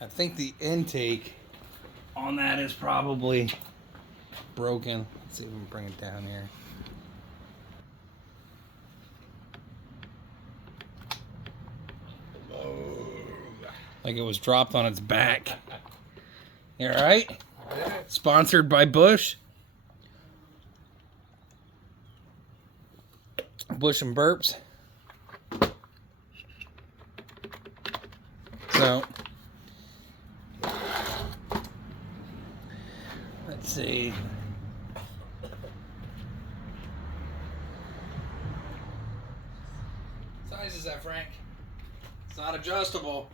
I think the intake on that is probably broken. Let's see if we can bring it down here. Like it was dropped on its back. You alright? Yeah. Sponsored by Bush. Bush and Burps. So, let's see. What size is that, Frank? It's not adjustable.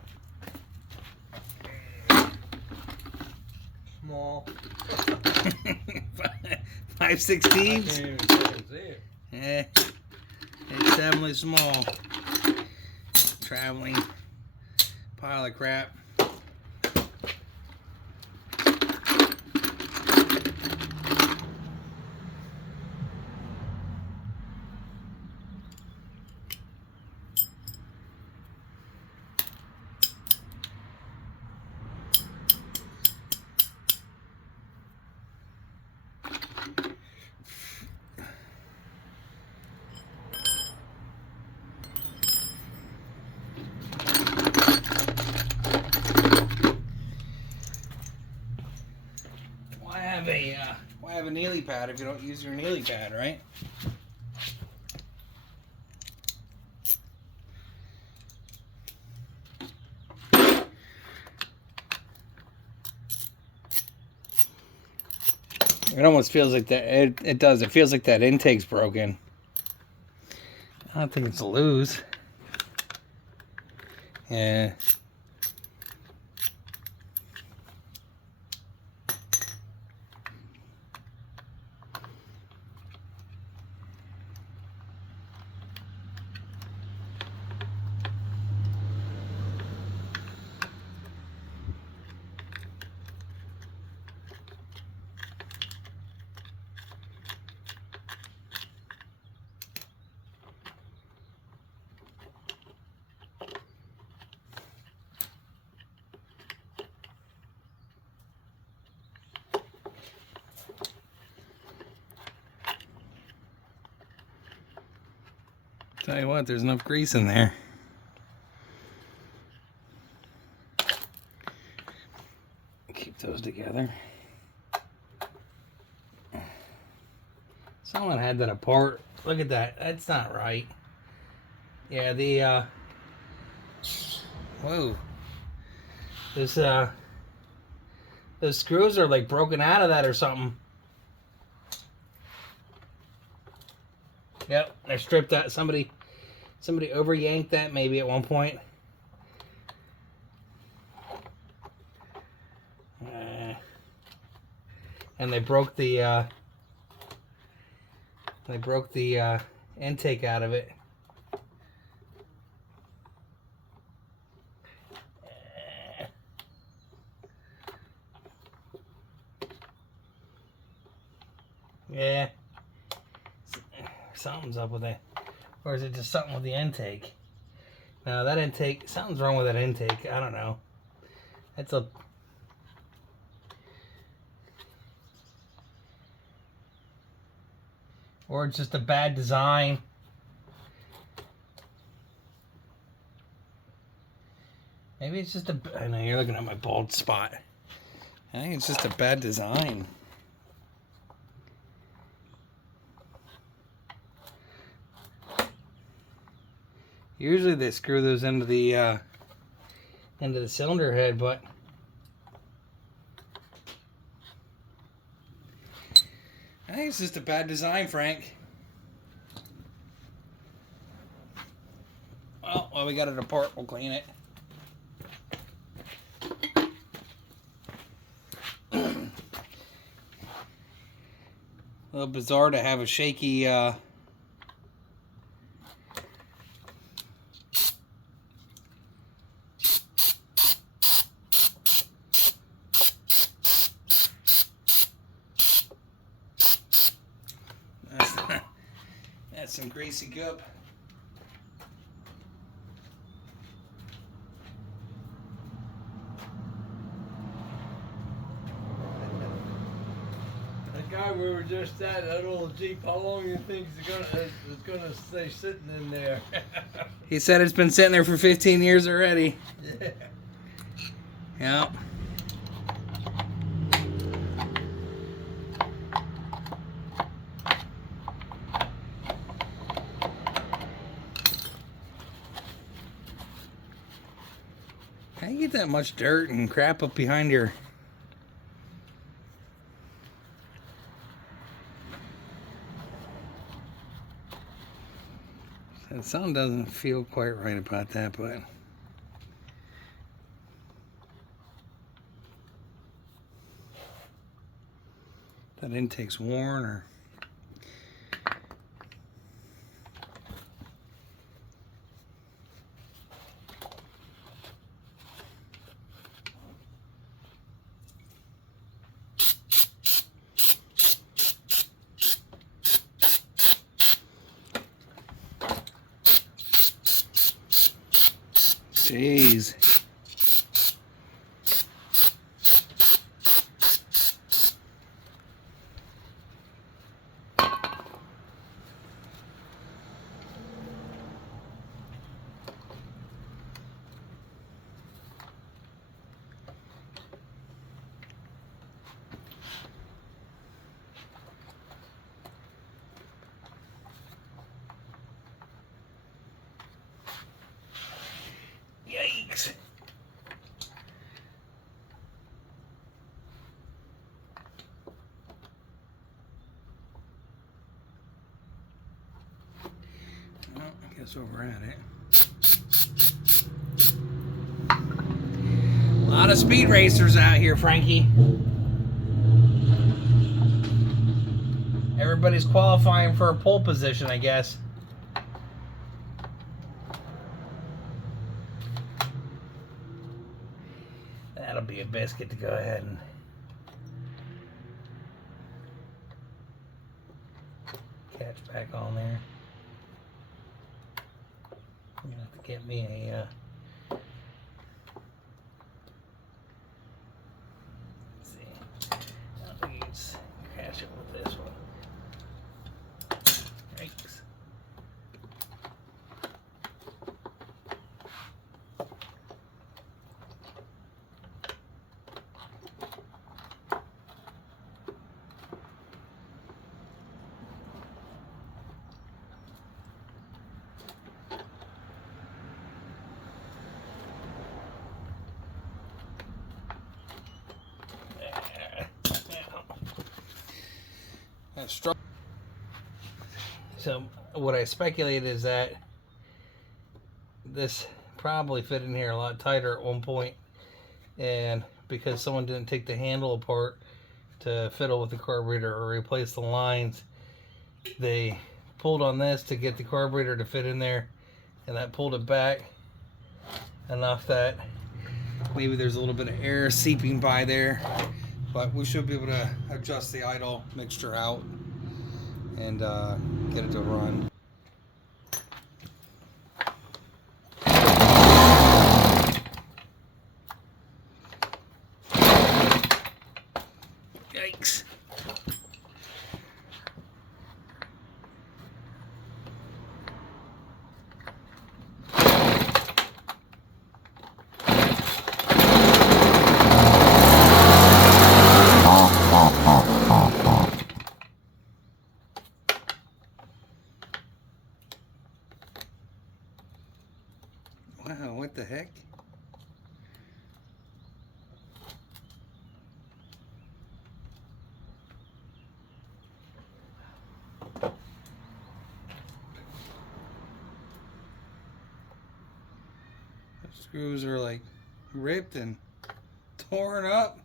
Small. 5/16. Yeah, it's definitely small. Traveling pile of crap. Why have a Neely pad if you don't use your Neely pad, right? It almost feels like that. It does. It feels like that intake's broken. I don't think it's loose. Yeah. Tell you what, there's enough grease in there. Keep those together. Someone had that apart. Look at that. That's not right. Yeah, the whoa. Those screws are like broken out of that or something. Yep, I stripped that. Somebody over yanked that maybe at one point. And they broke the intake out of it. Yeah. Something's up with it. Or is it just something with the intake? No, that intake, something's wrong with that intake. I don't know. That's a... Or it's just a bad design. Maybe it's just a... I know, you're looking at my bald spot. I think it's just a bad design. Usually they screw those into the cylinder head, but I think it's just a bad design, Frank. Well, while we got it apart, we'll clean it. A little bizarre to have a shaky that's some greasy goop. we were just at that old Jeep. How long do you think it's gonna stay sitting in there? He said it's been sitting there for 15 years already. Yeah. Yep. How do you get that much dirt and crap up behind your... Something doesn't feel quite right about that, but... That intake's worn, or... Jeez. Yikes. Well, I guess we're at it. A lot of speed racers out here, Frankie. Everybody's qualifying for a pole position, I guess. That'll be a biscuit to go ahead and catch back on there. I'm gonna have to get me a let's see. I'll use crash it with this one. Yikes. So what I speculate is that this probably fit in here a lot tighter at one point, and because someone didn't take the handle apart to fiddle with the carburetor or replace the lines, they pulled on this to get the carburetor to fit in there, and that pulled it back enough that maybe there's a little bit of air seeping by there. But we should be able to adjust the idle mixture out and get it to run. Yikes. Wow, what the heck? The screws are like ripped and torn up.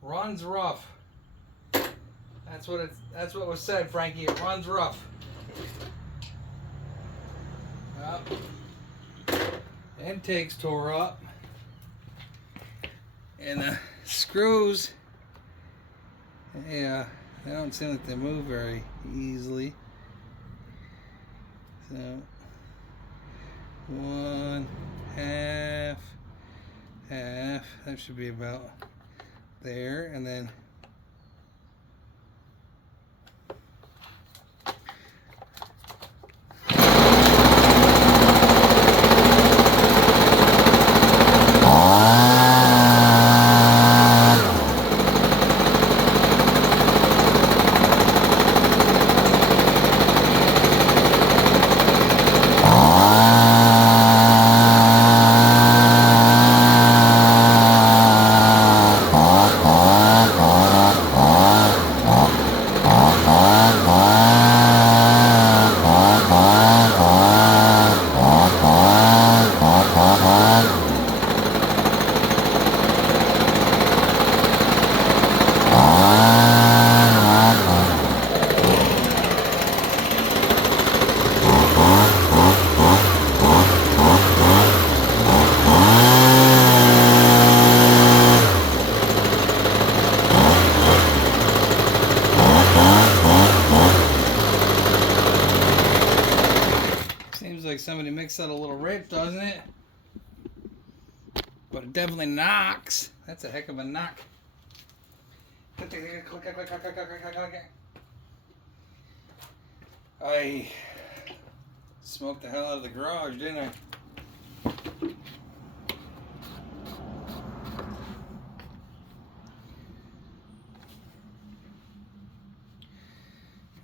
Runs rough. That's what was said, Frankie. It runs rough. Well, intake's tore up, and the screws, yeah, they don't seem like they move very easily. So 1/2, half. That should be about there, and then seems like somebody mixed that a little rich, doesn't it? But it definitely knocks. That's a heck of a knock. I smoked the hell out of the garage, didn't I?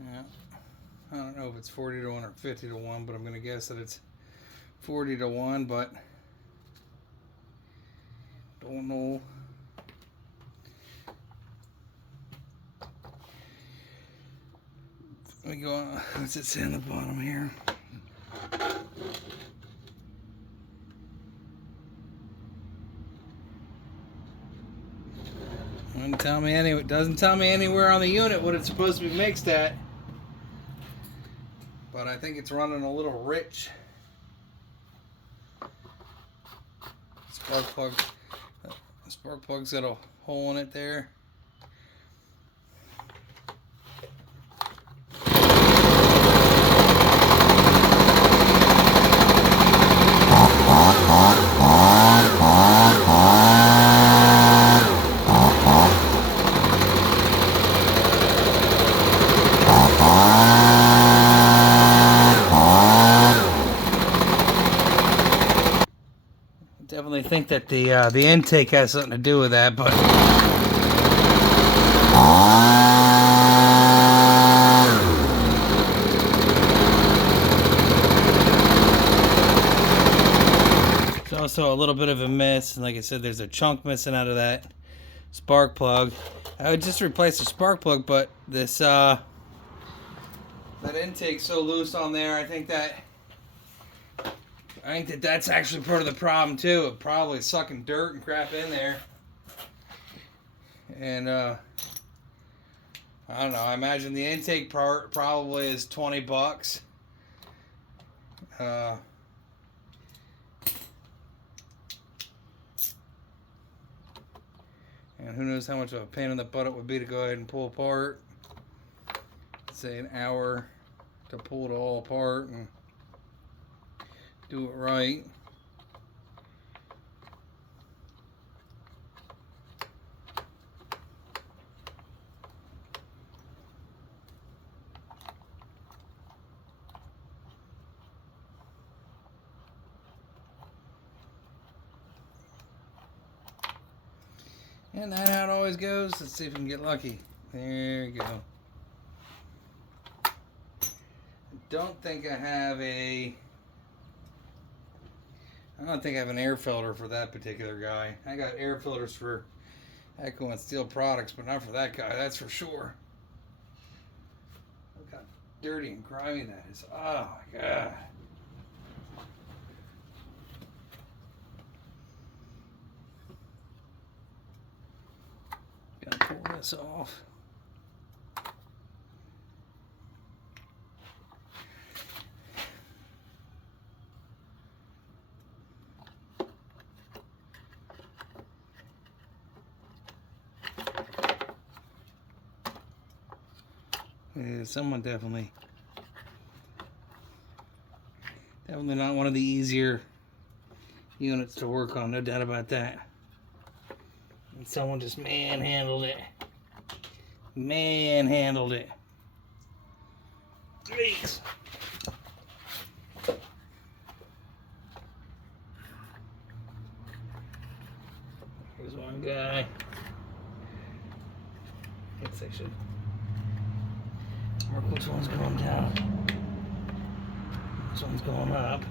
Yeah. I don't know if it's 40 to 1 or 50 to 1, but I'm going to guess that it's 40 to 1, but don't know. Let me go, what's it say on the bottom here? It doesn't tell me anywhere on the unit what it's supposed to be mixed at. But I think it's running a little rich. Spark plug. The spark plug's got a hole in it there. Definitely think that the intake has something to do with that, but it's also a little bit of a miss. And like I said, there's a chunk missing out of that spark plug. I would just replace the spark plug, but this that intake's so loose on there. I think that's actually part of the problem too. It probably sucking dirt and crap in there. And I don't know. I imagine the intake part probably is $20. And who knows how much of a pain in the butt it would be to go ahead and pull apart. Say an hour to pull it all apart and do it right. And that's how it always goes. Let's see if we can get lucky. There you go. I don't think I have an air filter for that particular guy. I got air filters for Echo and Steel Products, but not for that guy, that's for sure. Look how dirty and grimy that is. Oh my God. Gotta pull this off. Yeah, someone definitely not one of the easier units to work on, no doubt about that. And someone just manhandled it. Manhandled it. Jeez. Here's one guy. I guess I should mark which one's going down. This one's going up.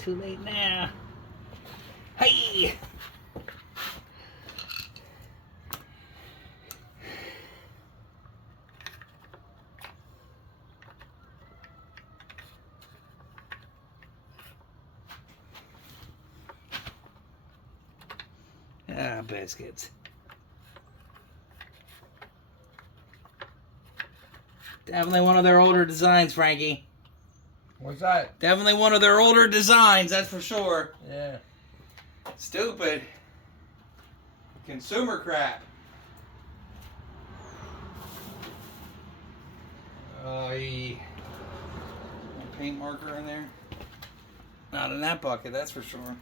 Too late now. Hey! Ah, biscuits. Definitely one of their older designs, Frankie. What's that? Definitely one of their older designs, that's for sure. Yeah. Stupid. Consumer crap. Paint marker in there? Not in that bucket, that's for sure.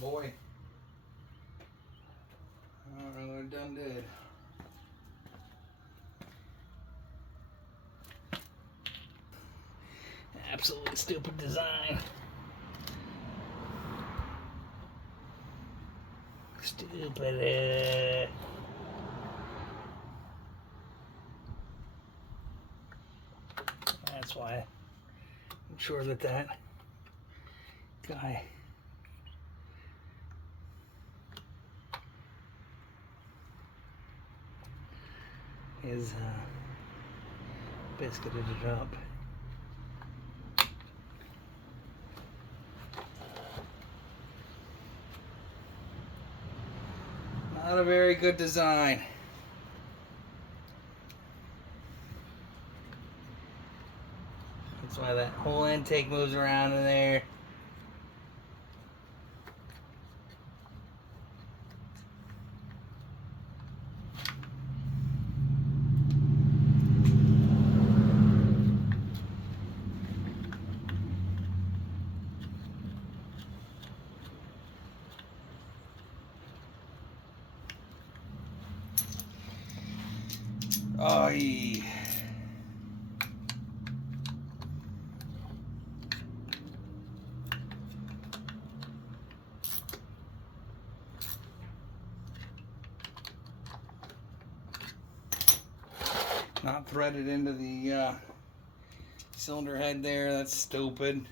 Boy. Alright, we're done dead. Absolutely stupid design. Stupid. That's why I'm sure that guy is biscuited it up. Not a very good design. That's why that whole intake moves around in there. Aye. Not threaded into the cylinder head there. That's stupid.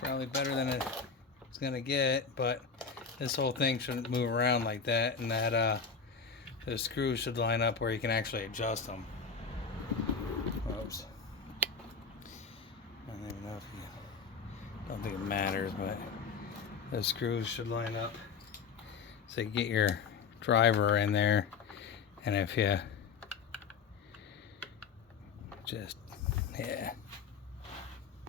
Probably better than it's gonna get, but this whole thing shouldn't move around like that, and that the screws should line up where you can actually adjust them. Oops. I don't even know if I don't think it matters, but the screws should line up so you get your driver in there, and if you just, yeah.